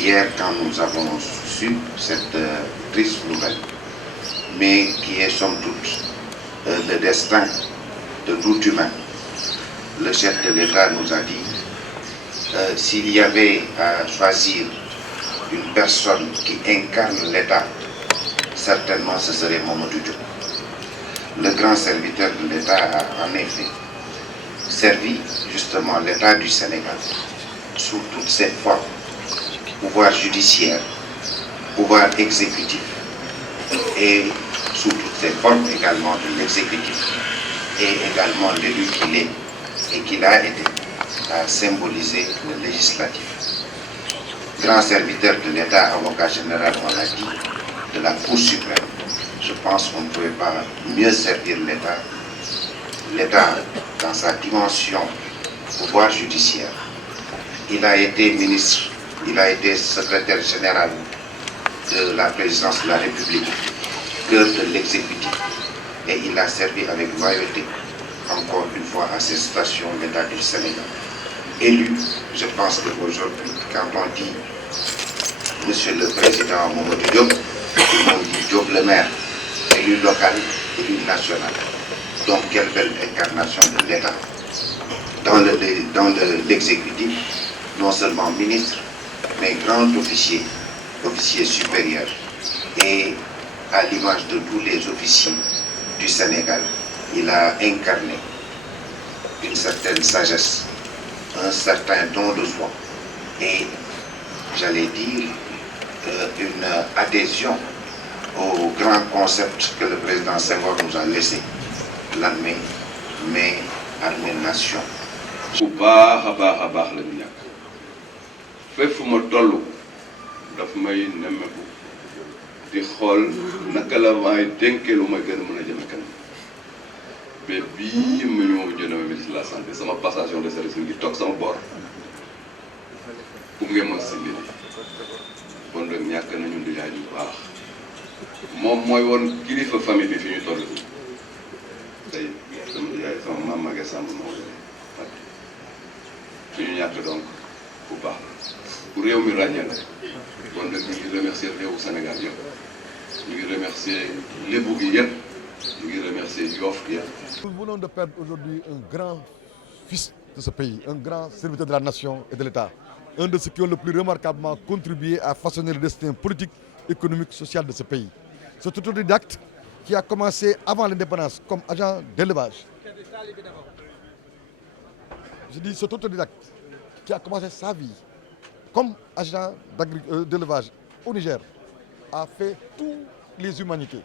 Hier, quand nous avons su cette triste nouvelle, mais qui est somme toute le destin de tout humain, le chef de l'État nous a dit s'il y avait à choisir une personne qui incarne l'État, certainement ce serait Mamadou Diop. Le grand serviteur de l'État a en effet servi justement l'État du Sénégal sous toutes ses formes, pouvoir judiciaire, pouvoir exécutif et sous toutes ses formes également de l'exécutif et également l'élu qu'il est et qu'il a été à symboliser le législatif. Grand serviteur de l'État, avocat général, on l'a dit, de la Cour suprême. Je pense qu'on ne pouvait pas mieux servir l'État. L'État dans sa dimension pouvoir judiciaire. Il a été ministre, il a été secrétaire général de la présidence de la République, cœur de l'exécutif. Et il a servi avec loyauté, encore une fois, à ces stations l'État du Sénégal. Élu, je pense qu'aujourd'hui, quand on dit Monsieur le Président Mamadou Diop, tout le monde dit Diop le maire, élu local, élu national. Donc quelle belle incarnation de l'État. Dans l'exécutif, non seulement ministre, mais grand officier, officier supérieur. Et à l'image de tous les officiers du Sénégal, il a incarné une certaine sagesse, un certain don de soi et, j'allais dire, une adhésion au grand concept que le président Senghor nous a laissé, l'armée, mais armée-nation. bu baax a baax la ñu ñàkk fépp fu ma toll daf may nemmeeku di xool naka la may dénkee lu may gën a mën a jëme kanam mais bii mu ñëw jënoo ministre de la santé sama passation de service ngi toog sama boor gunge ma si mbir bon nag ñàkk nañu di yaay bu baax moom mooy woon kilifa famille bi fi ñu toll tey sama yaay sama maam Maguette Samb moo suñu ñàkk donc bu baax pour réew mi ràññee la bon nag ñu ngi remercier réewu Sénégal yëpp ñu ngi remercier lébu gi yëpp ñu ngi remercier Yoff gi yëpp. Nous venons de perdre aujourd'hui un grand fils de ce pays, un grand serviteur de la nation et de l'État, un de ceux qui ont le plus remarquablement contribué à façonner le destin politique, économique, social de ce pays. Cet autodidacte qui a commencé avant l'indépendance comme agent d'élevage. Je dis cet autodidacte qui a commencé sa vie comme agent d'élevage au Niger a fait toutes les humanités,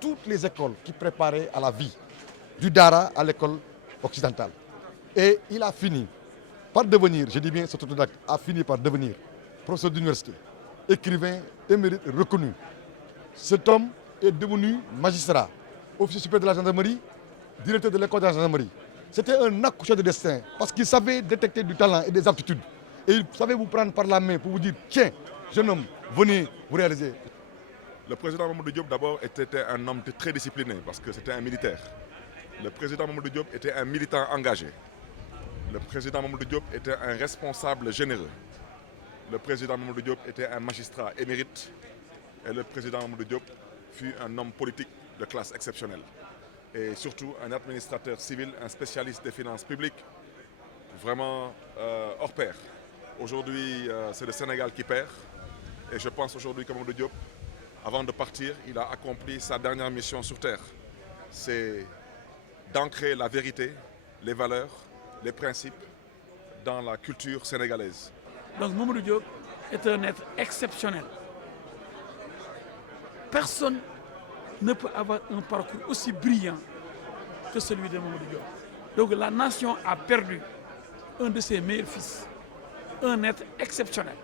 toutes les écoles qui préparaient à la vie, du Dara à l'école occidentale. Et il a fini par devenir, je dis bien cet autodidacte, a fini par devenir professeur d'université, écrivain émérite reconnu. Cet homme est devenu magistrat, officier supérieur de la gendarmerie, directeur de l'école de la gendarmerie. C'était un accoucheur de destin parce qu'il savait détecter du talent et des aptitudes. Et il savait vous prendre par la main pour vous dire tiens, jeune homme, venez vous réaliser. Le président Mamadou Diop d'abord était un homme très discipliné parce que c'était un militaire. Le président Mamadou Diop était un militant engagé. Le président Mamadou Diop était un responsable généreux. Le président Mamadou Diop était un magistrat émérite. Et le président Mamadou Diop fut un homme politique de classe exceptionnelle. Et surtout un administrateur civil, un spécialiste des finances publiques, vraiment hors pair. Aujourd'hui, c'est le Sénégal qui perd. Et je pense aujourd'hui que Mamadou Diop, avant de partir, il a accompli sa dernière mission sur Terre. C'est d'ancrer la vérité, les valeurs, les principes dans la culture sénégalaise. Donc Mamadou Diop est un être exceptionnel. Personne ne peut avoir un parcours aussi brillant que celui de Mamadou Diop. Donc la nation a perdu un de ses meilleurs fils, un être exceptionnel.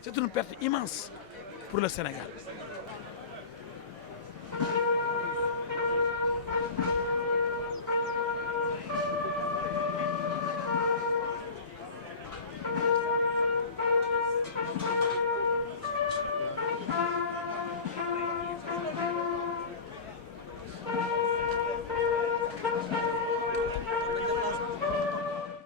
C'est une perte immense pour le Sénégal.